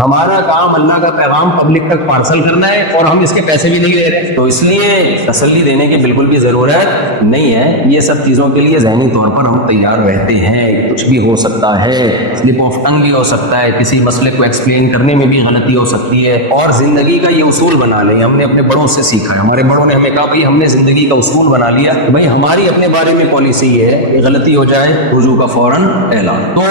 ہمارا کام اللہ کا پیغام پبلک تک پارسل کرنا ہے اور ہم اس کے پیسے بھی نہیں دے رہے. تو اس لیے تسلی دینے کی بالکل بھی ضرورت نہیں ہے. یہ سب چیزوں کے لیے ذہنی طور پر ہم تیار رہتے ہیں. کچھ بھی ہو سکتا ہے, سلپ آف ٹنگ بھی ہو سکتا ہے, کسی مسئلے کو ایکسپلین کرنے میں بھی غلطی ہو سکتی ہے. اور زندگی کا یہ اصول بنا لیں, ہم نے اپنے بڑوں سے سیکھا ہے. ہمارے بڑوں نے ہمیں کہا بھائی ہم نے زندگی کا اصول بنا لیا, بھائی ہماری اپنے بارے میں پالیسی یہ ہے کہ غلطی ہو جائے رجوع کا فوراً اعلان. تو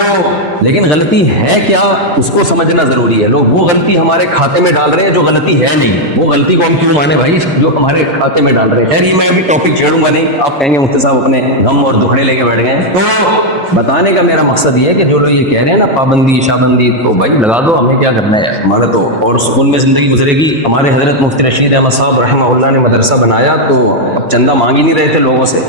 لیکن غلطی ہے کیا اس کو سمجھنا ضروری ہے. لوگ وہ غلطی ہمارے کھاتے میں ڈال رہے ہیں جو غلطی ہے نہیں. وہ غلطی کو ہم کیوں مانے بھائی جو ہمارے کھاتے میں ڈال رہے ہیں. خیر یہ میں ابھی ٹاپک چھیڑوں گا نہیں, آپ کہیں گے مفتی صاحب اپنے غم اور دکھڑے لے کے بیٹھ گئے. تو بتانے کا میرا مقصد یہ ہے کہ جو لوگ یہ کہہ رہے ہیں نا پابندی شابندی, تو بھائی لگا دو, ہمیں کیا کرنا ہے, ہمارا تو اور سکون میں زندگی گزرے گی. ہمارے حضرت مفتی رشید احمد صاحب رحمہ اللہ نے مدرسہ بنایا تو اب چندہ مانگ ہی نہیں رہے تھے لوگوں سے.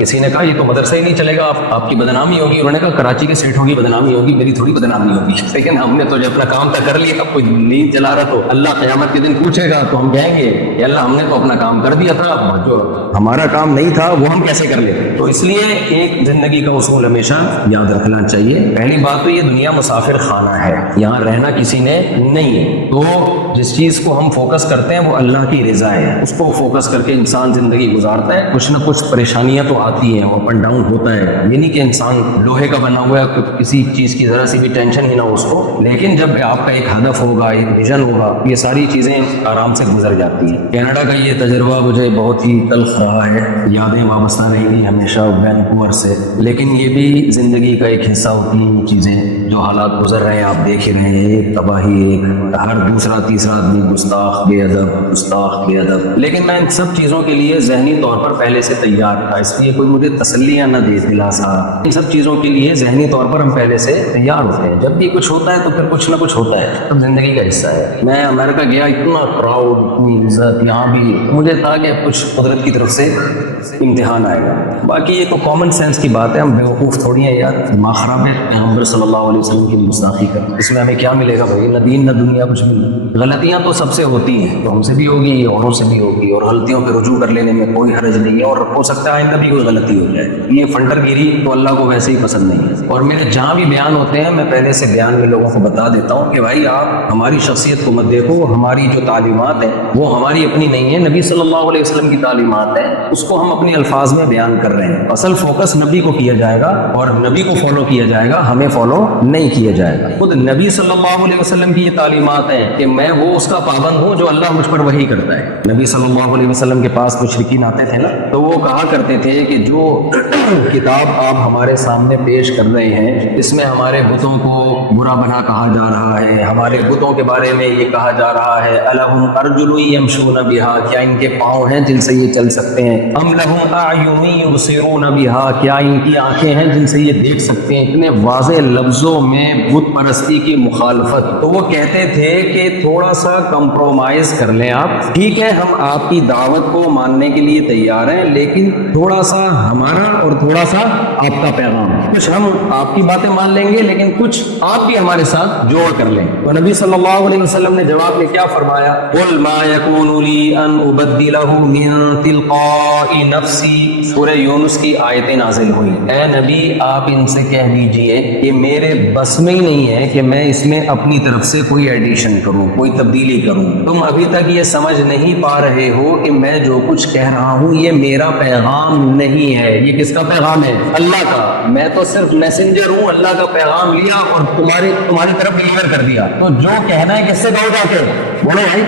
کسی نے کہا یہ تو مدرسہ ہی نہیں چلے گا, آپ کی بدنامی ہوگی. انہوں نے کہا کراچی کے سیٹھوں کی بدنامی ہوگی, میری تھوڑی بدنامی ہوگی. لیکن ہم نے تو جو اپنا کام تھا کر لیا. اب کوئی نہیں چلا رہا تو اللہ قیامت کے دن پوچھے گا تو ہم کہیں گے کہ اللہ ہم نے تو اپنا کام کر دیا تھا, جو ہمارا کام نہیں تھا وہ ہم کیسے کر لیں. تو اس لیے ایک زندگی کا اصول ہمیشہ یاد رکھنا چاہیے. پہلی بات تو یہ دنیا مسافر خانہ ہے, یہاں رہنا کسی نے نہیں ہے. تو جس چیز کو ہم فوکس کرتے ہیں وہ اللہ کی رضا ہے, اس کو فوکس کر کے انسان زندگی گزارتا ہے. کچھ نہ کچھ پریشانیاں تو آتی ہیں, اپ اینڈ ڈاؤن ہوتا ہے. یہ نہیں کہ انسان لوہے کا بنا ہوا ہے, کسی چیز کی ذرا سی بھی ٹینشن ہی نہ ہو اس کو. لیکن جب آپ کا ایک ہدف ہوگا, ایک ویژن ہوگا, یہ ساری چیزیں آرام سے گزر جاتی ہیں. کینیڈا کا یہ تجربہ مجھے بہت ہی تلخ رہا ہے, یادیں وابستہ رہیں گی ہمیشہ وینکوور سے. لیکن یہ بھی زندگی کا ایک حصہ ہوتی ہیں چیزیں, جو حالات گزر رہے ہیں آپ دیکھ ہی رہے ہیں. ایک تباہی, ایک ہر دوسرا تیسرا آدمی گستاخ بے ادب, گستاخ بے ادب. لیکن میں ان سب چیزوں کے لیے ذہنی طور پر پہلے سے تیار تھا, اس لیے کوئی مجھے تسلیاں نہ دے دلاسا. ان سب چیزوں کے لیے ذہنی طور پر ہم پہلے سے تیار ہوتے ہیں. جب بھی کچھ ہوتا ہے تو پھر کچھ نہ کچھ ہوتا ہے, سب زندگی کا حصہ ہے. میں امریکہ گیا, اتنا کراؤڈ, اتنی عزت, یہاں بھی مجھے تھا کہ کچھ قدرت کی طرف سے امتحان آئے گا. باقی یہ تو کامن سینس کی بات ہے, ہم بیوقوف تھوڑی ہیں یار. دماغ خراب ہے پیغمبر صلی اللہ علیہ وسلم کی گستاخی کر, اس میں ہمیں کیا ملے گا بھائی, نہ دین نہ دنیا, کچھ بھی نہیں. غلطیاں تو سب سے ہوتی ہیں, تو ہم سے بھی ہوگی, اوروں سے بھی ہوگی, اور غلطیوں پہ رجوع کر لینے میں کوئی حرج نہیں ہے. اور ہو سکتا ہے آئندہ بھی کوئی غلطی ہو جائے. یہ فنٹر گیری تو اللہ کو ویسے ہی پسند نہیں ہے. اور میرے جہاں بھی بیان ہوتے ہیں میں پہلے سے بیان میں لوگوں کو بتا دیتا ہوں کہ بھائی آپ ہماری شخصیت کو مت دیکھو, ہماری جو تعلیمات ہیں وہ ہماری اپنی نہیں ہے, نبی صلی اللہ علیہ وسلم کی تعلیمات ہیں, اس کو ہم اپنے الفاظ میں بیان کر رہے ہیں. اصل فوکس نبی کو کیا جائے گا اور نبی کو فالو کیا جائے گا, ہمیں فالو نہیں کیا جائے گا. خود نبی صلی اللہ علیہ وسلم کی یہ تعلیمات ہیں کہ میں وہ اس کا پابند ہوں جو اللہ مجھ پر وحی کرتا ہے. نبی صلی اللہ علیہ وسلم کے پاس مشرکین آتے تھے نا, تو وہ کہا کرتے تھے کہ جو کتاب آپ ہمارے سامنے پیش کر رہے ہیں اس میں ہمارے بتوں کو برا بنا کہا جا رہا ہے, ہمارے بتوں کے بارے میں یہ کہا جا رہا ہے الہم ارجل یمشون بہا, کیا ان کے پاؤں ہیں جن سے یہ چل سکتے ہیں, ام لہم اعین یبصرون بہا, کیا ان کی آنکھیں ہیں جن سے یہ دیکھ سکتے ہیں. اتنے واضح لفظوں میں بت پرستی کی مخالفت. تو وہ کہتے تھے کہ تھوڑا سا کمپرومائز کر لیں آپ, ٹھیک ہے ہم آپ کی دعوت کو ماننے کے لیے تیار ہیں, لیکن تھوڑا سا ہمارا اور تھوڑا سا آپ کا پیغام, کچھ ہم آپ کی باتیں مان لیں گے لیکن کچھ آپ بھی ہمارے ساتھ جوڑ کر لیں. تو نبی صلی اللہ علیہ وسلم نے جواب میں کیا فرمایا, قل ما یکون لی ان ابدلہ من تلقاء نفسی. سورہ یونس کی آیتیں نازل ہوئی. اے نبی آپ ان سے کہہ دیجئے کہ میرے بس میں ہی نہیں ہے کہ میں اس میں اپنی طرف سے کوئی ایڈیشن کروں, کوئی تبدیلی کروں. تم ابھی تک یہ سمجھ نہیں پا رہے ہو کہ میں جو کچھ کہہ رہا ہوں یہ میرا پیغام نہیں ہے. یہ کس کا پیغام ہے, اللہ کا. میں تو صرف میسنجر ہوں, اللہ کا پیغام لیا اور تمہاری طرف ڈلیور کر دیا. تو جو کہنا ہے کس سے کہو جا کے, بولے بھائی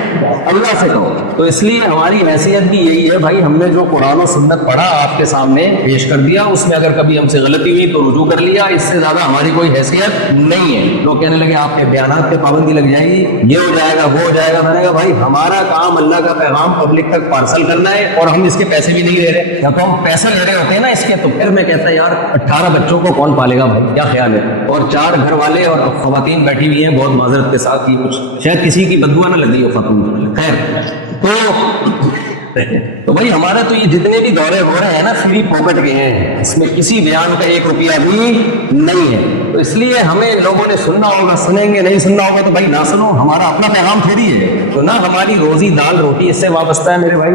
اللہ سے کہو. تو اس لیے ہماری حیثیت بھی یہی ہے بھائی, ہم نے جو قرآن و سنت پڑھا آپ کے سامنے پیش کر دیا, اس میں اگر کبھی ہم سے غلطی ہوئی تو رجوع کر لیا, اس سے زیادہ ہماری کوئی حیثیت نہیں ہے. لوگ کہنے لگے آپ کے بیانات پہ پابندی لگ جائے گی, یہ ہو جائے گا, وہ ہو جائے گا. میں نے کہا بھائی ہمارا کام اللہ کا پیغام پبلک تک پارسل کرنا ہے اور ہم اس کے پیسے بھی نہیں لے رہے. یا تو ہم پیسے لے رہے ہوتے ہیں نا اس کے, تو پھر میں کہتا یار 18 بچوں کو کون پالے گا بھائی, کیا خیال ہے, اور 4 گھر والے اور خواتین بیٹھی ہوئی ہیں بہت معذرت کے ساتھ, کی کچھ شاید کسی کی بددعا نہ لگی ہو خاتون. خیر تو بھائی ہمارا تو یہ جتنے بھی دورے ہو رہے ہیں نا فری پاکٹ کے ہیں, اس میں کسی بیان کا 1 روپیہ بھی نہیں ہے. تو اس لیے ہمیں لوگوں نے سننا ہوگا, سنیں گے, نہیں سننا ہوگا تو بھائی نہ سنو, ہمارا اپنا پیغام تھوڑی ہے. تو نہ ہماری روزی دال روٹی اس سے وابستہ ہے میرے بھائی,